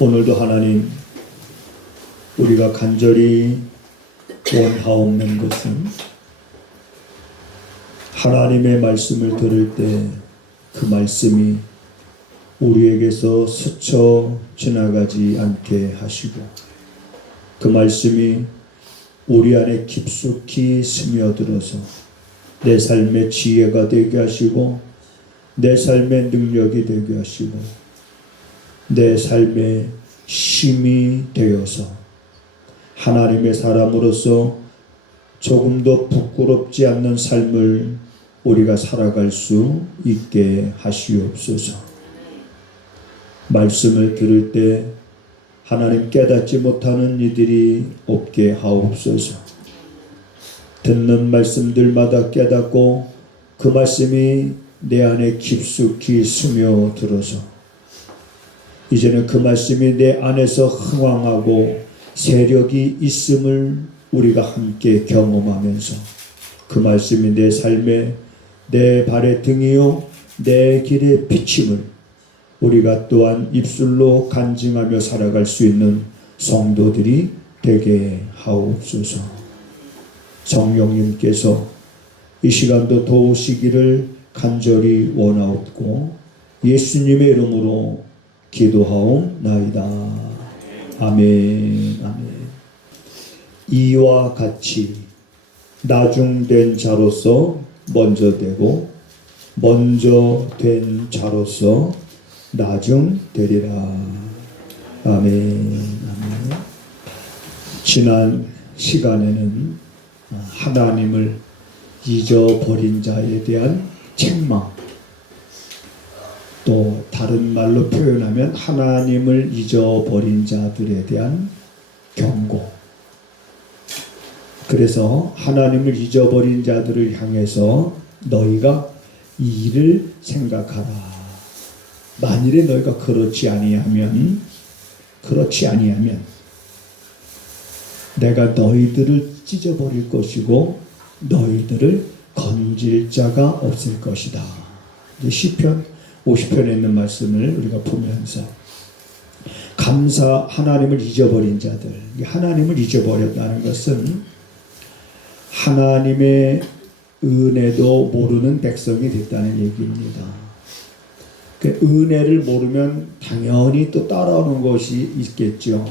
오늘도 하나님, 우리가 간절히 원하옵는 것은 하나님의 말씀을 들을 때 그 말씀이 우리에게서 스쳐 지나가지 않게 하시고, 그 말씀이 우리 안에 깊숙이 스며들어서 내 삶의 지혜가 되게 하시고, 내 삶의 능력이 되게 하시고, 내 삶의 힘이 되어서 하나님의 사람으로서 조금 더 부끄럽지 않는 삶을 우리가 살아갈 수 있게 하시옵소서. 말씀을 들을 때 하나님 깨닫지 못하는 이들이 없게 하옵소서. 듣는 말씀들마다 깨닫고 그 말씀이 내 안에 깊숙이 스며들어서 이제는 그 말씀이 내 안에서 흥왕하고 세력이 있음을 우리가 함께 경험하면서 그 말씀이 내 삶에 내 발의 등이요 내 길의 비침을 우리가 또한 입술로 간증하며 살아갈 수 있는 성도들이 되게 하옵소서. 성령님께서 이 시간도 도우시기를 간절히 원하옵고 예수님의 이름으로 기도하옵나이다. 아멘. 아멘. 이와 같이 나중된 자로서 먼저 되고 먼저 된 자로서 나중되리라. 아멘. 아멘. 지난 시간에는 하나님을 잊어버린 자에 대한 책망, 또 다른 말로 표현하면 하나님을 잊어버린 자들에 대한 경고. 그래서 하나님을 잊어버린 자들을 향해서 너희가 이 일을 생각하라. 만일에 너희가 그렇지 아니하면 내가 너희들을 찢어버릴 것이고 너희들을 건질 자가 없을 것이다. 이제 시편 50편에 있는 말씀을 우리가 보면서 하나님을 잊어버린 자들, 하나님을 잊어버렸다는 것은 하나님의 은혜도 모르는 백성이 됐다는 얘기입니다. 그 은혜를 모르면 당연히 또 따라오는 것이 있겠죠.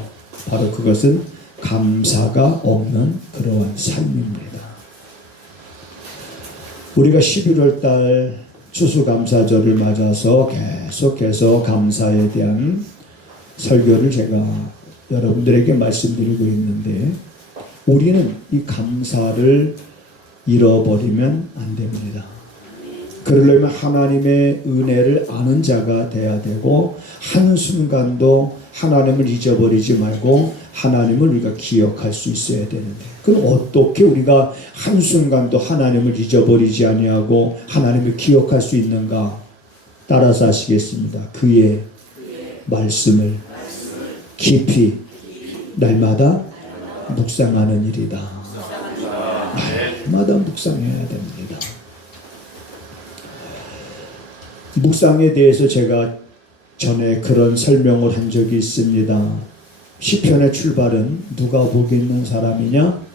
바로 그것은 감사가 없는 그러한 삶입니다. 우리가 11월 달 추수감사절을 맞아서 계속해서 감사에 대한 설교를 제가 여러분들에게 말씀드리고 있는데, 우리는 이 감사를 잃어버리면 안 됩니다. 그러려면 하나님의 은혜를 아는 자가 돼야 되고, 한순간도 하나님을 잊어버리지 말고 하나님을 우리가 기억할 수 있어야 되는데, 그럼 어떻게 우리가 한순간도 하나님을 잊어버리지 아니하고 하나님을 기억할 수 있는가? 따라서 하시겠습니다. 그의 말씀을 깊이 날마다 묵상하는 일이다. 날마다 묵상해야 됩니다. 묵상에 대해서 제가 전에 그런 설명을 한 적이 있습니다. 시편의 출발은 누가 복이 있는 사람이냐?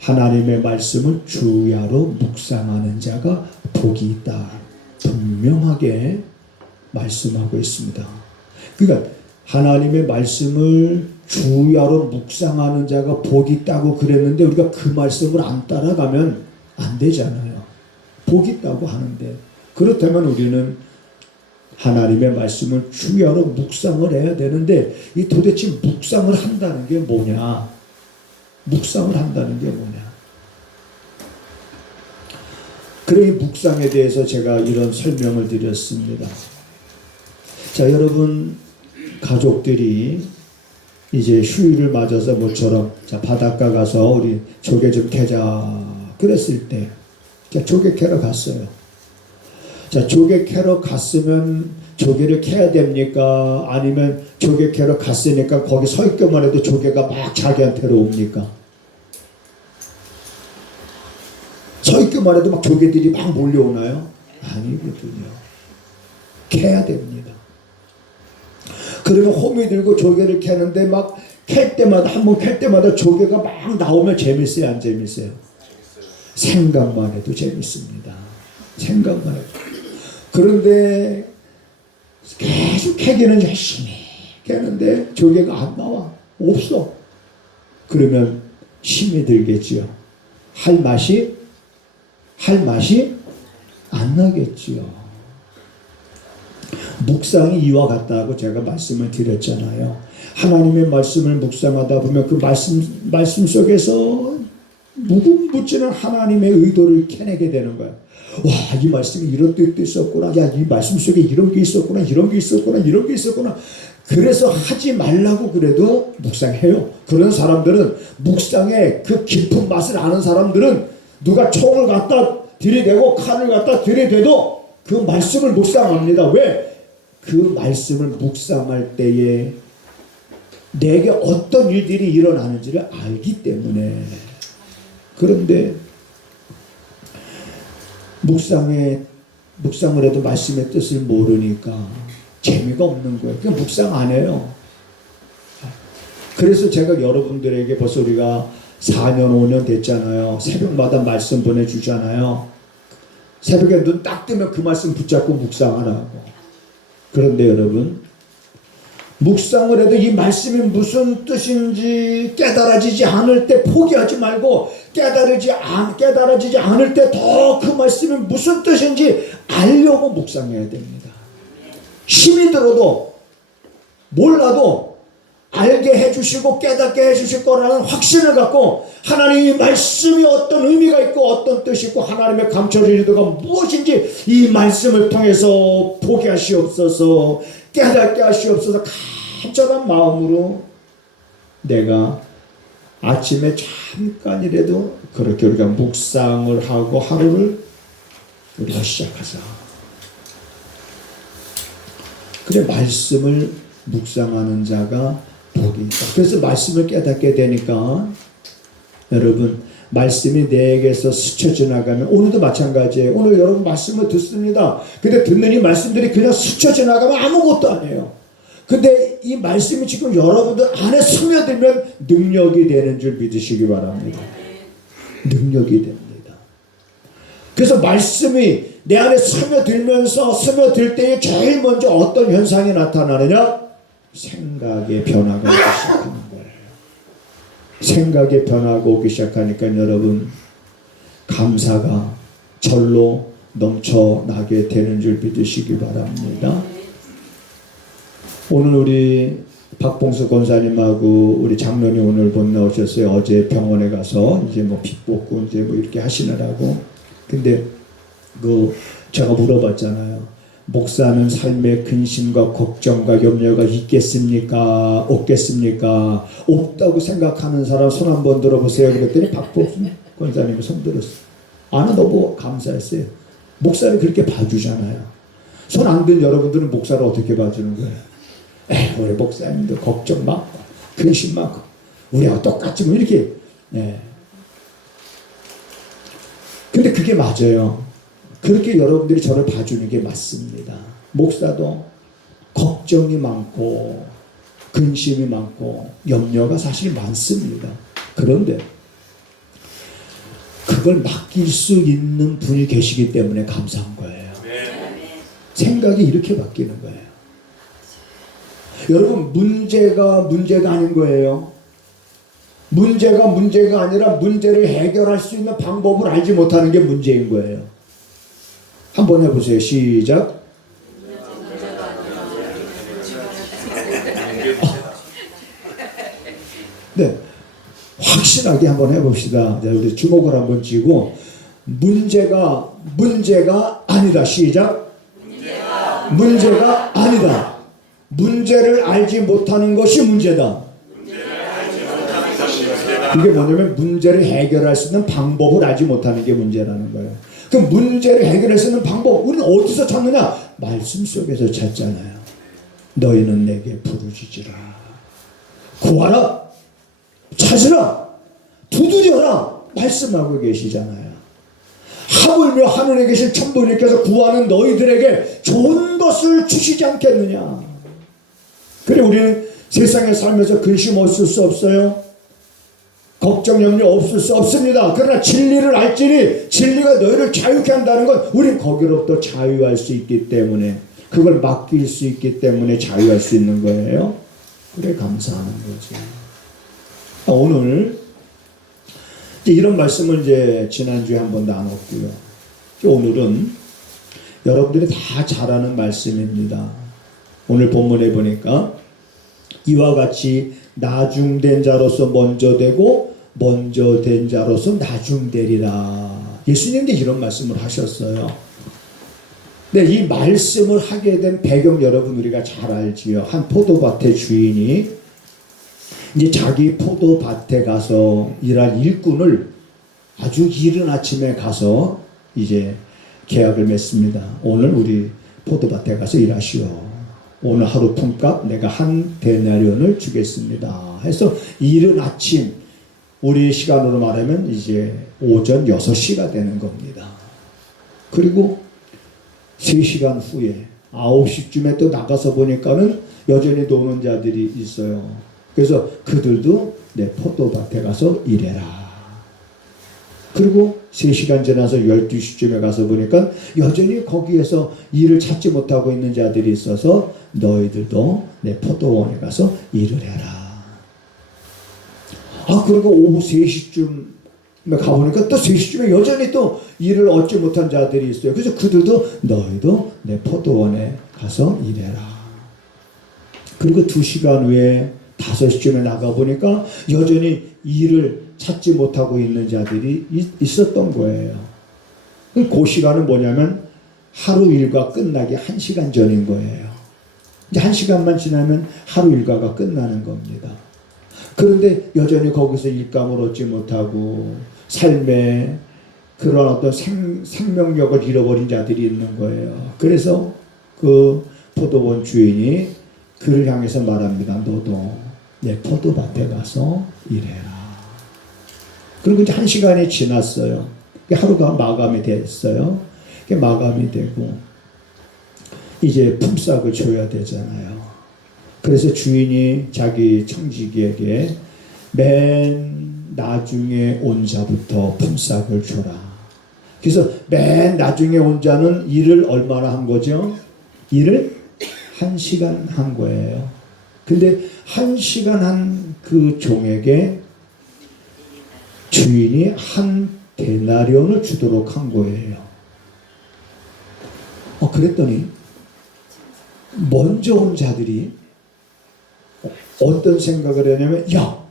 하나님의 말씀을 주야로 묵상하는 자가 복이 있다. 분명하게 말씀하고 있습니다. 그러니까 하나님의 말씀을 주야로 묵상하는 자가 복이 있다고 그랬는데 우리가 그 말씀을 안 따라가면 안 되잖아요. 복이 있다고 하는데, 그렇다면 우리는 하나님의 말씀을 주야로 묵상을 해야 되는데, 이 도대체 묵상을 한다는 게 뭐냐? 묵상을 한다는 게 뭐냐? 그래, 이 묵상에 대해서 제가 이런 설명을 드렸습니다. 자, 여러분, 가족들이 이제 휴일을 맞아서 모처럼 자, 바닷가 가서 우리 조개 좀 캐자 그랬을 때, 자, 조개 캐러 갔어요. 자, 조개 캐러 갔으면 조개를 캐야 됩니까? 아니면 조개 캐러 갔으니까 거기 서 있기만 해도 조개가 막 자기한테로 옵니까? 서 있기만 해도 막 조개들이 막 몰려오나요? 아니거든요. 캐야 됩니다. 그러면 호미 들고 조개를 캐는데 막 캘 때마다 한 번 캘 때마다 조개가 막 나오면 재밌어요, 안 재밌어요? 생각만 해도 재밌습니다. 생각만 해도. 그런데 계속 캐기는 열심히 캐는데 조개가 안 나와. 없어. 그러면 힘이 들겠지요. 할 맛이 안 나겠지요. 묵상이 이와 같다고 제가 말씀을 드렸잖아요. 하나님의 말씀을 묵상하다 보면 그 말씀 속에서 무궁무진한 하나님의 의도를 캐내게 되는 거예요. 와, 이 말씀이 이런 뜻도 있었구나. 야, 이 말씀 속에 이런 게 있었구나. 이런 게 있었구나. 이런 게 있었구나. 그래서 하지 말라고 그래도 묵상해요. 그런 사람들은 묵상의 그 깊은 맛을 아는 사람들은 누가 총을 갖다 들이대고 칼을 갖다 들이대도 그 말씀을 묵상합니다. 왜? 그 말씀을 묵상할 때에 내게 어떤 일들이 일어나는지를 알기 때문에. 그런데 묵상을 해도 말씀의 뜻을 모르니까 재미가 없는 거예요. 그냥 묵상 안 해요. 그래서 제가 여러분들에게 벌써 우리가 4년 5년 됐잖아요. 새벽마다 말씀 보내주잖아요. 새벽에 눈 딱 뜨면 그 말씀 붙잡고 묵상하라고. 그런데 여러분, 묵상을 해도 이 말씀이 무슨 뜻인지 깨달아지지 않을 때 포기하지 말고, 깨달아지지 않을 때 더 그 말씀이 무슨 뜻인지 알려고 묵상해야 됩니다. 힘이 들어도 몰라도 알게 해주시고 깨닫게 해주실 거라는 확신을 갖고 하나님의 말씀이 어떤 의미가 있고 어떤 뜻이 있고 하나님의 감춰질 의도가 무엇인지 이 말씀을 통해서 보게 하시옵소서, 깨닫게 하시옵소서. 간절한 마음으로 내가 아침에 잠깐이라도 그렇게 우리가 묵상을 하고 하루를 우리가 시작하자. 그래, 말씀을 묵상하는 자가 복이 있다. 그래서 말씀을 깨닫게 되니까 여러분, 말씀이 내게서 스쳐 지나가면, 오늘도 마찬가지예요. 오늘 여러분 말씀을 듣습니다. 근데 듣는 이 말씀들이 그냥 스쳐 지나가면 아무것도 아니에요. 근데 이 말씀이 지금 여러분들 안에 스며들면 능력이 되는 줄 믿으시기 바랍니다. 능력이 됩니다. 그래서 말씀이 내 안에 스며들 때에 제일 먼저 어떤 현상이 나타나느냐? 생각의 변화가 오기 시작하는 거예요. 생각의 변화가 오기 시작하니까 여러분, 감사가 절로 넘쳐나게 되는 줄 믿으시기 바랍니다. 오늘 우리 박봉수 권사님하고 우리 장로님 오늘 못 나오셨어요. 어제 병원에 가서 이제 뭐 피 뽑고 이제 뭐 이렇게 하시느라고. 근데 제가 물어봤잖아요. 목사는 삶의 근심과 걱정과 염려가 있겠습니까? 없겠습니까? 없다고 생각하는 사람 손 한번 들어보세요. 그랬더니 박봉수 권사님이 손 들었어요. 너무 감사했어요. 목사를 그렇게 봐주잖아요. 손 안 든 여러분들은 목사를 어떻게 봐주는 거예요? 우리 목사님도 걱정 많고 근심 많고 우리하고 똑같지 뭐 이렇게. 근데 그게 맞아요. 그렇게 여러분들이 저를 봐주는 게 맞습니다. 목사도 걱정이 많고 근심이 많고 염려가 사실 많습니다. 그런데 그걸 맡길 수 있는 분이 계시기 때문에 감사한 거예요. 생각이 이렇게 바뀌는 거예요. 여러분, 문제가 아닌 거예요. 문제가 아니라 문제를 해결할 수 있는 방법을 알지 못하는 게 문제인 거예요. 한번 해보세요. 시작. 네, 확실하게 한번 해봅시다. 네, 우리 주목을 한번 쥐고 문제가 아니다. 시작. 문제가 아니다. 문제를 알지 못하는 것이 문제다. 이게 뭐냐면 문제를 해결할 수 있는 방법을 알지 못하는 게 문제라는 거예요. 그 문제를 해결할 수 있는 방법, 우리는 어디서 찾느냐? 말씀 속에서 찾잖아요. 너희는 내게 부르짖으라. 구하라. 찾으라. 두드려라. 말씀하고 계시잖아요. 하물며 하늘에 계신 천부님께서 구하는 너희들에게 좋은 것을 주시지 않겠느냐. 그래 우리는 세상에 살면서 근심 없을 수 없어요. 걱정 염려 없을 수 없습니다. 그러나 진리를 알지니 진리가 너희를 자유케 한다는 건 우린 거기로부터 자유할 수 있기 때문에, 그걸 맡길 수 있기 때문에 자유할 수 있는 거예요. 그래 감사하는 거죠. 오늘 이런 말씀을 이제 지난주에 한번 나눴고요. 오늘은 여러분들이 다 잘 아는 말씀입니다. 오늘 본문에 보니까 이와 같이 나중된 자로서 먼저 되고 먼저 된 자로서 나중되리라. 예수님도 이런 말씀을 하셨어요. 네, 이 말씀을 하게 된 배경 여러분 우리가 잘 알지요. 한 포도밭의 주인이 이제 자기 포도밭에 가서 일할 일꾼을 아주 이른 아침에 가서 이제 계약을 맺습니다. 오늘 우리 포도밭에 가서 일하시오. 오늘 하루 품값 내가 한 데나리온을 주겠습니다. 해서 이른 아침, 우리 시간으로 말하면 이제 오전 6시가 되는 겁니다. 그리고 3시간 후에 9시쯤에 또 나가서 보니까는 여전히 노는 자들이 있어요. 그래서 그들도 내 포도밭에 가서 일해라. 그리고 3시간 지나서 12시쯤에 가서 보니까 여전히 거기에서 일을 찾지 못하고 있는 자들이 있어서 너희들도 내 포도원에 가서 일을 해라. 그리고 오후 3시쯤에 가보니까 또 3시쯤에 여전히 또 일을 얻지 못한 자들이 있어요. 그래서 그들도 너희도 내 포도원에 가서 일해라. 그리고 2시간 후에 5시쯤에 나가보니까 여전히 일을 찾지 못하고 있는 자들이 있었던 거예요. 그 시간은 뭐냐면 하루 일과 끝나기 1시간 전인 거예요. 이제 1시간만 지나면 하루 일과가 끝나는 겁니다. 그런데 여전히 거기서 일감을 얻지 못하고 삶에 그런 어떤 생명력을 잃어버린 자들이 있는 거예요. 그래서 그 포도원 주인이 그를 향해서 말합니다. 너도 내 포도밭에 가서 일해라. 그리고 이제 1시간이 지났어요. 하루가 마감이 됐어요. 마감이 되고 이제 품삯을 줘야 되잖아요. 그래서 주인이 자기 청지기에게 맨 나중에 온 자부터 품삯을 줘라. 그래서 맨 나중에 온 자는 일을 얼마나 한 거죠? 일을 1시간 한 거예요. 근데 1시간 한 그 종에게 주인이 한 데나리온을 주도록 한 거예요. 그랬더니 먼저 온 자들이 어떤 생각을 했냐면, 야,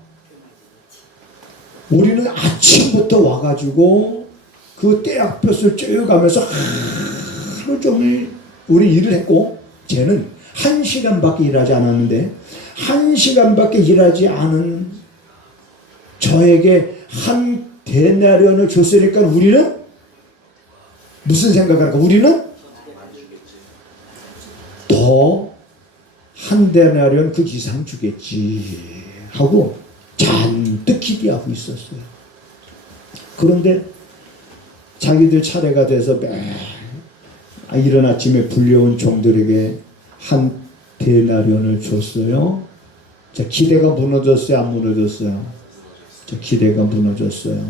우리는 아침부터 와가지고 그 떼약볕을 쬐어가면서 하루 종일 우리 일을 했고, 쟤는 1시간밖에 일하지 않았는데 1시간밖에 일하지 않은 저에게 한 데나리온을 줬으니까 우리는 무슨 생각을 할까? 우리는 더 한 데나리온 그 이상 주겠지 하고 잔뜩 기대하고 있었어요. 그런데 자기들 차례가 돼서 이른 아침에 불려온 종들에게 한 데나리온을 줬어요. 자, 기대가 무너졌어요? 안 무너졌어요? 자, 기대가 무너졌어요.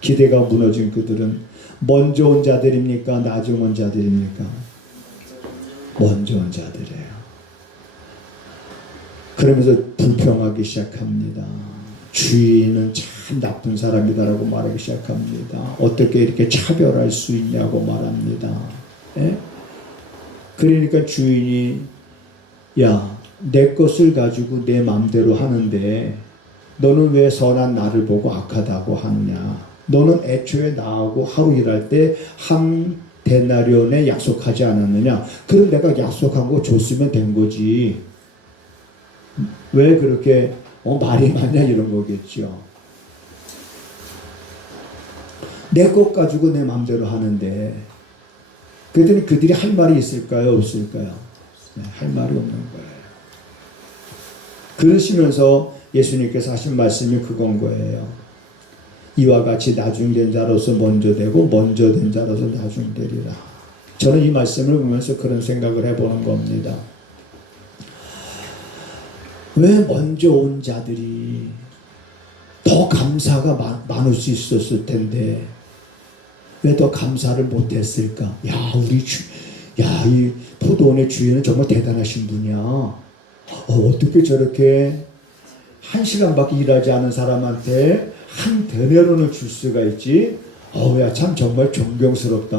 기대가 무너진 그들은 먼저 온 자들입니까? 나중 온 자들입니까? 먼저 온 자들이에요. 그러면서 불평하기 시작합니다. 주인은 참 나쁜 사람이다라고 말하기 시작합니다. 어떻게 이렇게 차별할 수 있냐고 말합니다. 예? 그러니까 주인이, 야, 내 것을 가지고 내 맘대로 하는데 너는 왜 선한 나를 보고 악하다고 하느냐? 너는 애초에 나하고 하루 일할 때 한 데나리온에 약속하지 않았느냐? 그럼 내가 약속한 거 줬으면 된 거지. 왜 그렇게 말이 많냐 이런 거겠죠. 내 것 가지고 내 맘대로 하는데, 그랬더니 그들이 할 말이 있을까요? 없을까요? 네, 할 말이 없는 거예요. 그러시면서 예수님께서 하신 말씀이 그건 거예요. 이와 같이 나중된 자로서 먼저 되고 먼저 된 자로서 나중되리라. 저는 이 말씀을 보면서 그런 생각을 해보는 겁니다. 왜 먼저 온 자들이 더 감사가 많을 수 있었을 텐데 왜 더 감사를 못했을까? 야, 이 포도원의 주인은 정말 대단하신 분이야. 어떻게 저렇게 1시간밖에 일하지 않은 사람한테 한 데나리온을 줄 수가 있지? 야, 참 정말 존경스럽다.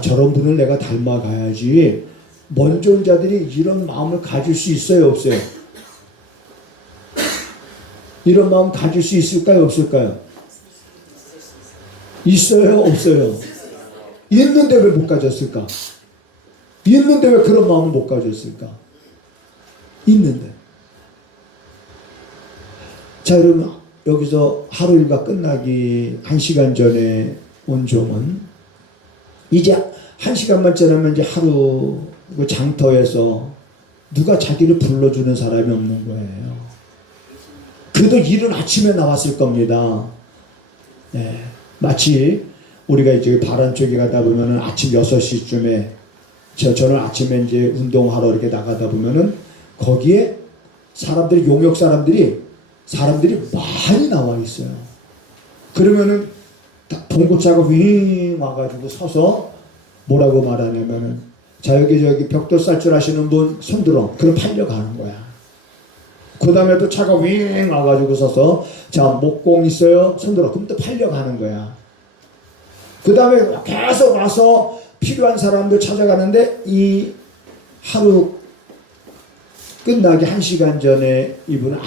저런 분을 내가 닮아가야지. 먼저 온 자들이 이런 마음을 가질 수 있어요, 없어요? 이런 마음 가질 수 있을까요, 없을까요? 있어요, 없어요? 있는데 왜 못 가졌을까? 있는데 왜 그런 마음을 못 가졌을까? 있는데. 자, 여러분, 여기서 하루 일과 끝나기 1시간 전에 온 종은 이제 1시간만 지나면 이제 하루 그 장터에서 누가 자기를 불러주는 사람이 없는 거예요. 그래도 이른 아침에 나왔을 겁니다. 네. 마치 우리가 이제 바람 쪽에 가다 보면은 아침 6시쯤에 저는 아침에 이제 운동하러 이렇게 나가다 보면은 거기에 사람들이 용역 사람들이 많이 나와 있어요. 그러면은 봉고차가 윙 와가지고 서서 뭐라고 말하냐면은 자 여기 벽돌 쌀 줄 아시는 분 손들어. 그럼 팔려가는 거야. 그 다음에 또 차가 윙 와가지고 서서 자 목공 있어요? 손들어. 그럼 또 팔려가는 거야. 그 다음에 계속 와서 필요한 사람들 찾아가는데 이 하루 끝나기 1시간 전에 이분은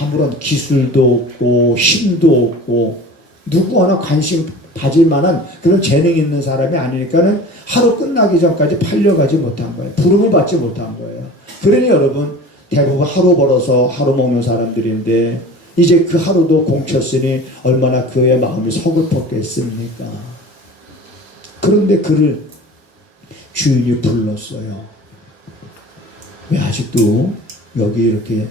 아무런 기술도 없고 힘도 없고 누구 하나 관심 가질 만한 그런 재능 있는 사람이 아니니까는 하루 끝나기 전까지 팔려가지 못한 거예요. 부름을 받지 못한 거예요. 그러니 여러분 대부분 하루 벌어서 하루 먹는 사람들인데 이제 그 하루도 공쳤으니 얼마나 그의 마음이 서글펐겠습니까? 그런데 그를 주인이 불렀어요. 왜 아직도 여기 이렇게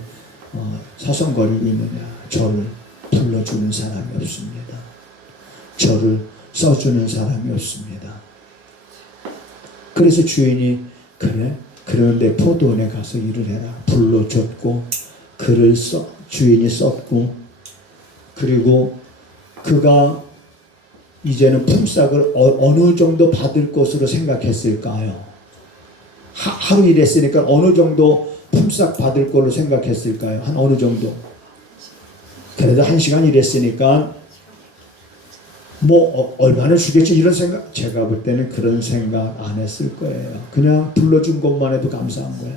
서성거리고 있느냐? 저를 불러주는 사람이 없습니다. 저를 써주는 사람이 없습니다. 그래서 주인이 그래? 그러면 내 포도원에 가서 일을 해라. 불러줬고 그를 주인이 썼고 그리고 그가 이제는 품삯을 어느 정도 받을 것으로 생각했을까요? 하루 일했으니까 어느 정도 품삯 받을 걸로 생각했을까요? 한 어느 정도? 그래도 1시간 일했으니까 얼마나 주겠지 이런 생각 제가 볼 때는 그런 생각 안 했을 거예요. 그냥 불러준 것만 해도 감사한 거야.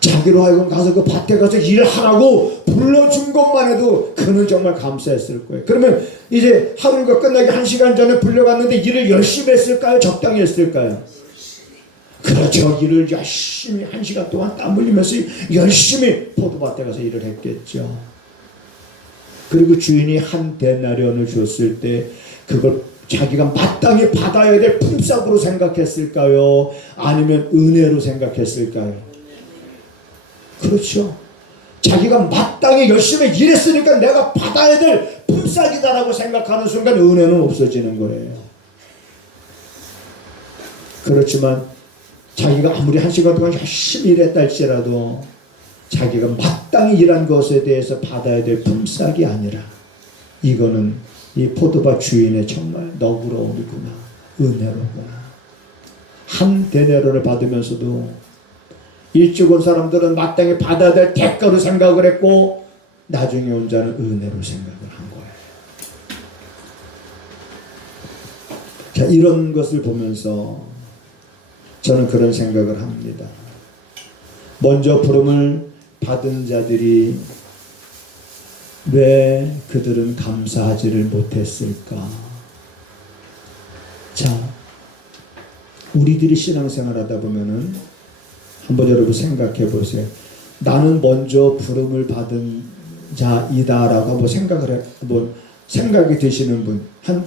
자기로 하여금 가서 그 밭에 가서 일하라고 불러준 것만 해도 그는 정말 감사했을 거예요. 그러면 이제 하루가 끝나기 1시간 전에 불려갔는데 일을 열심히 했을까요? 적당히 했을까요? 그렇죠. 일을 열심히 1시간 동안 땀 흘리면서 열심히 포도밭에 가서 일을 했겠죠. 그리고 주인이 한 데나리온을 줬을 때 그걸 자기가 마땅히 받아야 될 품삯으로 생각했을까요? 아니면 은혜로 생각했을까요? 그렇죠. 자기가 마땅히 열심히 일했으니까 내가 받아야 될 품삯이다라고 생각하는 순간 은혜는 없어지는 거예요. 그렇지만 자기가 아무리 1시간 동안 열심히 일했다 할지라도 자기가 마땅히 일한 것에 대해서 받아야 될 품삯이 아니라 이거는 이 포도밭 주인의 정말 너그러움이구나, 은혜로구나. 한 데나리온을 받으면서도 일찍 온 사람들은 마땅히 받아야 될 대가로 생각을 했고 나중에 온 자는 은혜로 생각을 한 거예요. 자, 이런 것을 보면서 저는 그런 생각을 합니다. 먼저 부름을 받은 자들이 왜 그들은 감사하지를 못했을까? 자, 우리들이 신앙생활 하다 보면은 한번 여러분 생각해 보세요. 나는 먼저 부름을 받은 자이다라고 한번 생각이 드시는 분, 한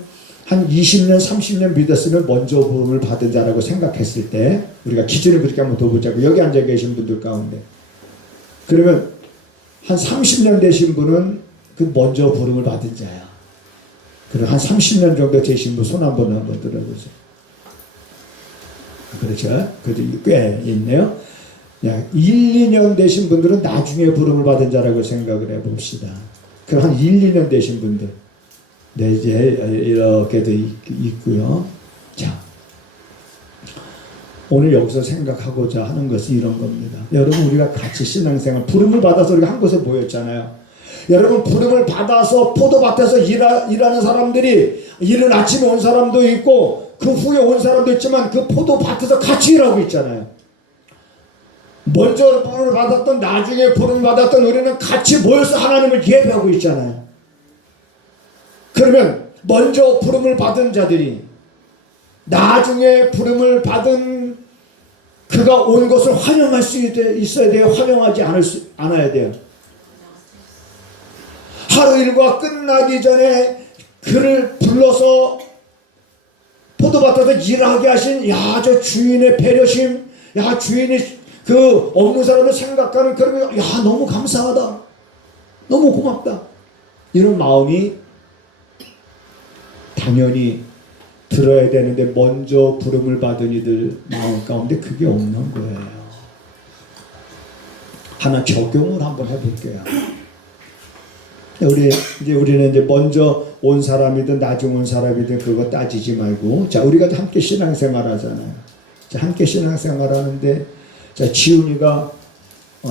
20년, 30년 믿었으면 먼저 부름을 받은 자라고 생각했을 때 우리가 기준을 그렇게 한번 더 보자고. 여기 앉아 계신 분들 가운데 그러면 한 30년 되신 분은 그 먼저 부름을 받은 자야. 그럼 한 30년 정도 되신 분 손 한번 들어보세요. 그렇죠? 그래도 꽤 있네요. 야, 1, 2년 되신 분들은 나중에 부름을 받은 자라고 생각을 해봅시다. 그럼 한 1, 2년 되신 분들. 네, 이제 이렇게도 있고요. 자, 오늘 여기서 생각하고자 하는 것은 이런 겁니다. 여러분, 우리가 같이 신앙생활, 부름을 받아서 우리가 한 곳에 모였잖아요. 여러분, 부름을 받아서 포도밭에서 일하는 사람들이 이른 아침에 온 사람도 있고 그 후에 온 사람도 있지만 그 포도밭에서 같이 일하고 있잖아요. 먼저 부름을 받았던, 나중에 부름을 받았던 우리는 같이 모여서 하나님을 예배하고 있잖아요. 그러면 먼저 부름을 받은 자들이 나중에 부름을 받은 그가 온 것을 환영할 수 있어야 돼요? 환영하지 않아야 돼요? 하루 일과 끝나기 전에 그를 불러서 포도밭에서 일하게 하신, 야, 저 주인의 배려심, 야, 주인이 그 없는 사람을 생각하는 그런, 야, 너무 감사하다, 너무 고맙다, 이런 마음이 당연히 들어야 되는데 먼저 부름을 받은 이들 마음 가운데 그게 없는 거예요. 하나 적용을 한번 해볼게요. 우리는 이제 먼저 온 사람이든 나중 온 사람이든 그거 따지지 말고, 자, 우리가 함께 신앙생활 하잖아요. 자, 함께 신앙생활 하는데, 자, 지훈이가,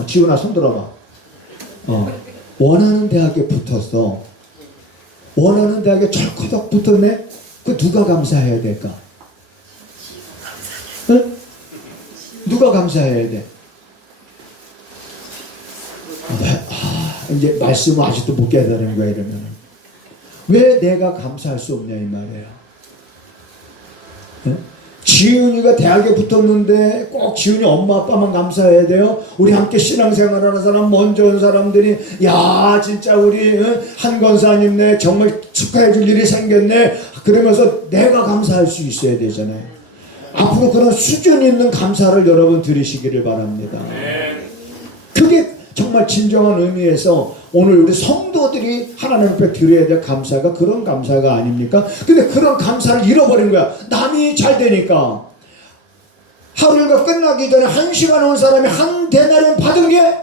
지훈아, 손 들어봐. 원하는 대학에 붙었어. 원하는 대학에 철커덕 붙었네? 그 누가 감사해야 될까? 응? 누가 감사해야 돼? 이제 말씀을 아직도 못 깨달은 거야. 이러면 왜 내가 감사할 수 없냐 이 말이에요. 응? 지훈이가 대학에 붙었는데 꼭 지훈이 엄마 아빠만 감사해야 돼요? 우리 함께 신앙생활하는 사람, 먼저 온 사람들이, 야, 진짜 우리 한 권사님네 정말 축하해 줄 일이 생겼네, 그러면서 내가 감사할 수 있어야 되잖아요. 앞으로 그런 수준 있는 감사를 여러분 드리시기를 바랍니다. 그게 정말 진정한 의미에서 오늘 우리 성도들이 하나님 앞에 드려야 될 감사가 그런 감사가 아닙니까? 근데 그런 감사를 잃어버린 거야. 남이 잘 되니까. 하루가 끝나기 전에 1시간 온 사람이 한 데나리온 받은 게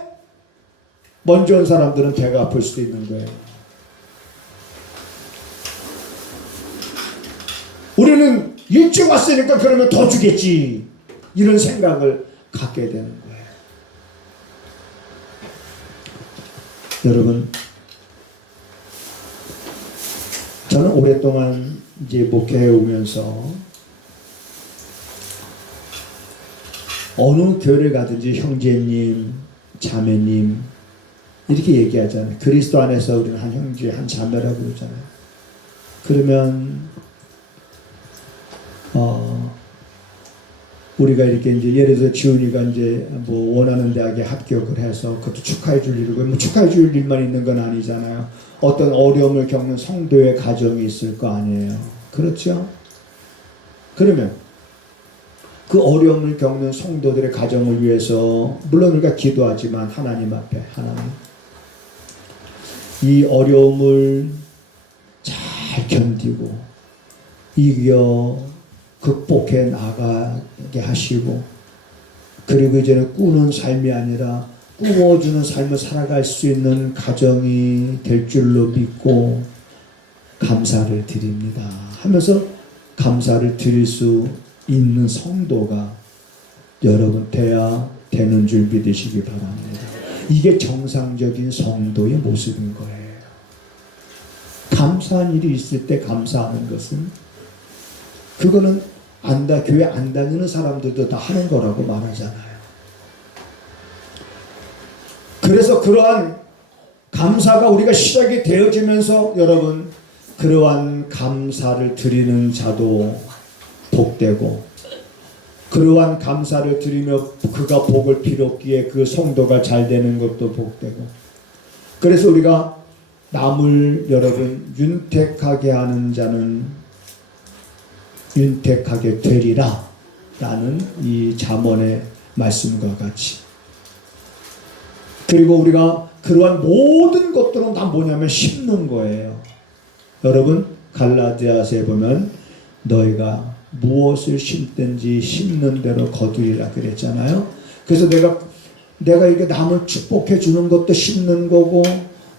먼저 온 사람들은 배가 아플 수도 있는 거예요. 우리는 일찍 왔으니까 그러면 더 주겠지, 이런 생각을 갖게 되는 거예요. 여러분, 저는 오랫동안 이제 목회해 오면서 어느 교회를 가든지 형제님, 자매님 이렇게 얘기하잖아요. 그리스도 안에서 우리는 한 형제, 한 자매라고 그러잖아요. 그러면 우리가 이렇게 이제 예를 들어 지훈이가 이제 뭐 원하는 대학에 합격을 해서 그것도 축하해 줄 일이고, 뭐 축하해 줄 일만 있는 건 아니잖아요. 어떤 어려움을 겪는 성도의 가정이 있을 거 아니에요. 그렇죠? 그러면 그 어려움을 겪는 성도들의 가정을 위해서 물론 우리가 기도하지만 하나님 앞에, 하나님, 이 어려움을 잘 견디고 이겨 극복해 나가게 하시고, 그리고 이제는 꾸는 삶이 아니라 꾸어주는 삶을 살아갈 수 있는 가정이 될 줄로 믿고 감사를 드립니다 하면서 감사를 드릴 수 있는 성도가 여러분 돼야 되는 줄 믿으시기 바랍니다. 이게 정상적인 성도의 모습인 거예요. 감사한 일이 있을 때 감사하는 것은, 그거는 교회 안 다니는 사람들도 다 하는 거라고 말하잖아요. 그래서 그러한 감사가 우리가 시작이 되어지면서 여러분, 그러한 감사를 드리는 자도 복되고, 그러한 감사를 드리며 그가 복을 빌었기에 그 성도가 잘 되는 것도 복되고, 그래서 우리가 남을 여러분 윤택하게 하는 자는 윤택하게 되리라 라는 이 잠언의 말씀과 같이, 그리고 우리가 그러한 모든 것들은 다 뭐냐면 심는 거예요. 여러분, 갈라디아서에 보면 너희가 무엇을 심든지 심는 대로 거두리라 그랬잖아요. 그래서 내가 내가 이게 남을 축복해 주는 것도 심는 거고,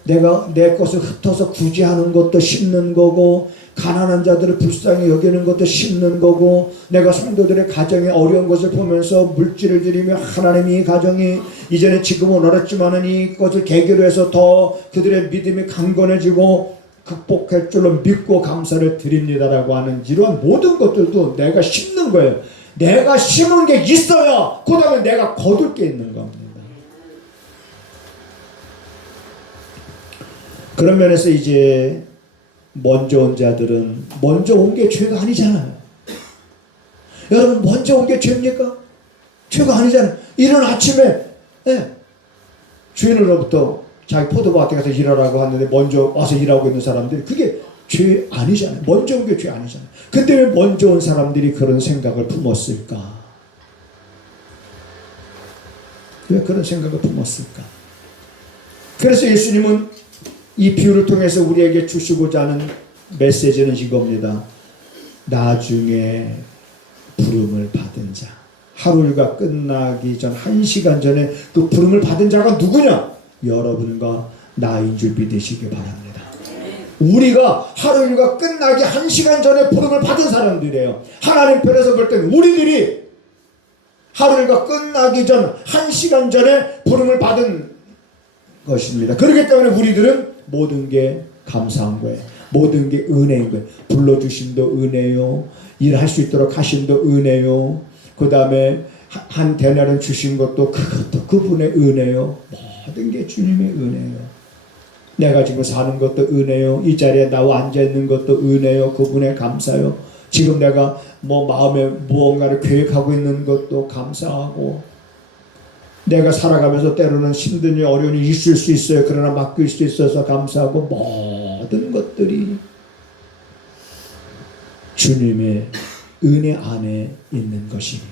내가 내 것을 흩어서 구제하는 것도 심는 거고, 가난한 자들을 불쌍히 여기는 것도 심는 거고, 내가 성도들의 가정에 어려운 것을 보면서 물질을 드리며 하나님이 이 가정이 이전에 지금은 어렵지만은 이것을 계기로 해서 더 그들의 믿음이 강건해지고 극복할 줄로 믿고 감사를 드립니다라고 하는 이러한 모든 것들도 내가 심는 거예요. 내가 심은 게 있어야 그 다음에 내가 거둘 게 있는 겁니다. 그런 면에서 이제 먼저 온 자들은 먼저 온 게 죄가 아니잖아요. 여러분, 먼저 온 게 죄입니까? 죄가 아니잖아요. 이른 아침에 주인으로부터 자기 포도밭에 가서 일하라고 하는데 먼저 와서 일하고 있는 사람들이, 그게 죄 아니잖아요. 먼저 온 게 죄 아니잖아요. 근데 왜 먼저 온 사람들이 그런 생각을 품었을까? 왜 그런 생각을 품었을까? 그래서 예수님은 이 비유를 통해서 우리에게 주시고자 하는 메시지는 이겁니다. 나중에 부름을 받은 자, 하루가 끝나기 전 1시간 전에 그 부름을 받은 자가 누구냐? 여러분과 나인 줄 믿으시기 바랍니다. 우리가 하루가 끝나기 1시간 전에 부름을 받은 사람들이에요. 하나님 편에서 볼 때는 우리들이 하루가 끝나기 전 1시간 전에 부름을 받은 것입니다. 그렇기 때문에 우리들은 모든 게 감사한 거예요. 모든 게 은혜인 거예요. 불러주심도 은혜요, 일할 수 있도록 하심도 은혜요, 그 다음에 한 대나를 주신 것도 그것도 그분의 은혜요. 모든 게 주님의 은혜요. 내가 지금 사는 것도 은혜요, 이 자리에 나와 앉아있는 것도 은혜요, 그분의 감사요. 지금 내가 마음에 무언가를 계획하고 있는 것도 감사하고, 내가 살아가면서 때로는 힘든 일, 어려운 일이 있을 수 있어요. 그러나 맡길 수 있어서 감사하고, 모든 것들이 주님의 은혜 안에 있는 것입니다.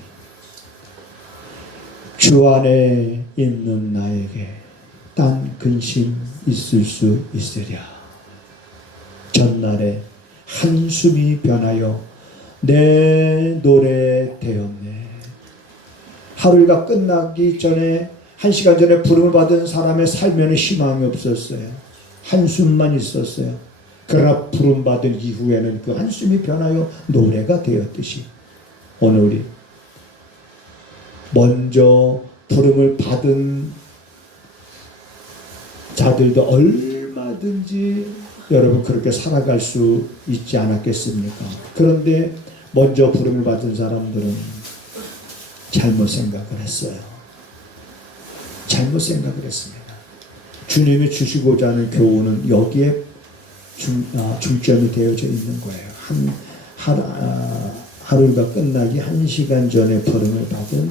주 안에 있는 나에게 딴 근심 있을 수 있으랴. 전날에 한숨이 변하여 내 노래 되었네. 하루가 끝나기 전에 1시간 전에 부름을 받은 사람의 삶에는 희망이 없었어요. 한숨만 있었어요. 그러나 부름 받은 이후에는 그 한숨이 변하여 노래가 되었듯이 오늘 우리 먼저 부름을 받은 자들도 얼마든지 여러분 그렇게 살아갈 수 있지 않았겠습니까? 그런데 먼저 부름을 받은 사람들은 잘못 생각을 했어요. 잘못 생각을 했습니다. 주님이 주시고자 하는 교훈은 여기에 중점이 되어져 있는 거예요. 하루가 끝나기 1시간 전에 부름을 받은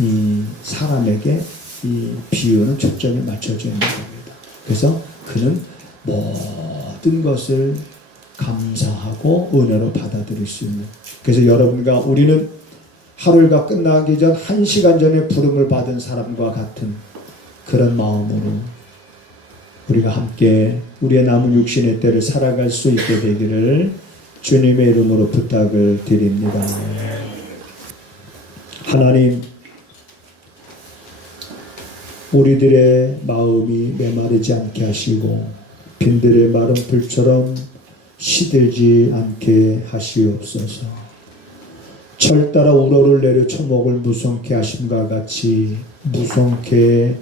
이 사람에게 이 비유는 초점이 맞춰져 있는 겁니다. 그래서 그는 모든 것을 감사하고 은혜로 받아들일 수 있는, 그래서 여러분과 우리는 하루가 끝나기 전 1시간 전에 부름을 받은 사람과 같은 그런 마음으로 우리가 함께 우리의 남은 육신의 때를 살아갈 수 있게 되기를 주님의 이름으로 부탁을 드립니다. 하나님, 우리들의 마음이 메마르지 않게 하시고 빈들의 마른 불처럼 시들지 않게 하시옵소서. 철 따라 우러를 내려 초목을 무성케 하심과 같이 무성케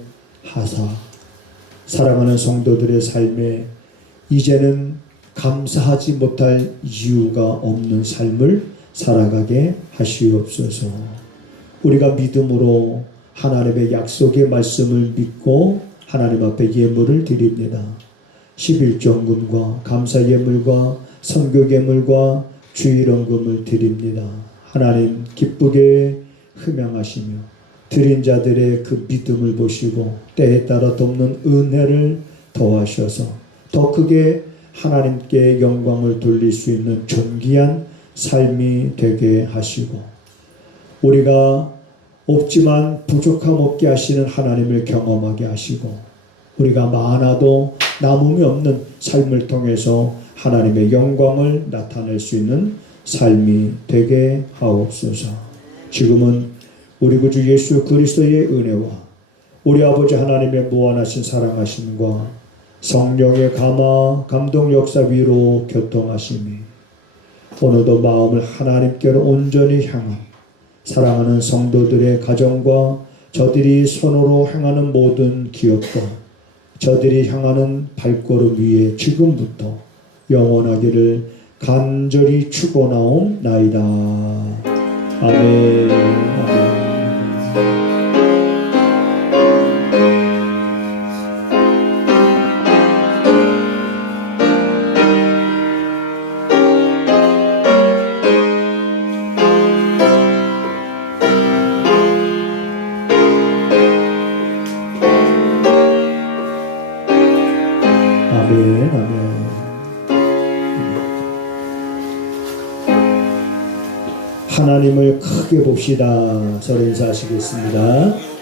하사 사랑하는 성도들의 삶에 이제는 감사하지 못할 이유가 없는 삶을 살아가게 하시옵소서. 우리가 믿음으로 하나님의 약속의 말씀을 믿고 하나님 앞에 예물을 드립니다. 11조헌금과 감사 예물과 선교 예물과 주일헌금을 드립니다. 하나님 기쁘게 흠양하시며 드린 자들의 그 믿음을 보시고 때에 따라 돕는 은혜를 더하셔서 더 크게 하나님께 영광을 돌릴 수 있는 존귀한 삶이 되게 하시고, 우리가 없지만 부족함 없게 하시는 하나님을 경험하게 하시고, 우리가 많아도 남음이 없는 삶을 통해서 하나님의 영광을 나타낼 수 있는 삶이 되게 하옵소서. 지금은 우리 구주 예수 그리스도의 은혜와 우리 아버지 하나님의 무한하신 사랑하심과 성령의 감화 감동 역사 위로 교통하심이 오늘도 마음을 하나님께로 온전히 향한 사랑하는 성도들의 가정과 저들이 손으로 행하는 모든 기업과 저들이 향하는 발걸음 위에 지금부터 영원하기를 간절히 축원하옵나이다. 아멘. 아멘. 아멘, 아멘. 하나님을 크게 봅시다. 서로 인사하시겠습니다.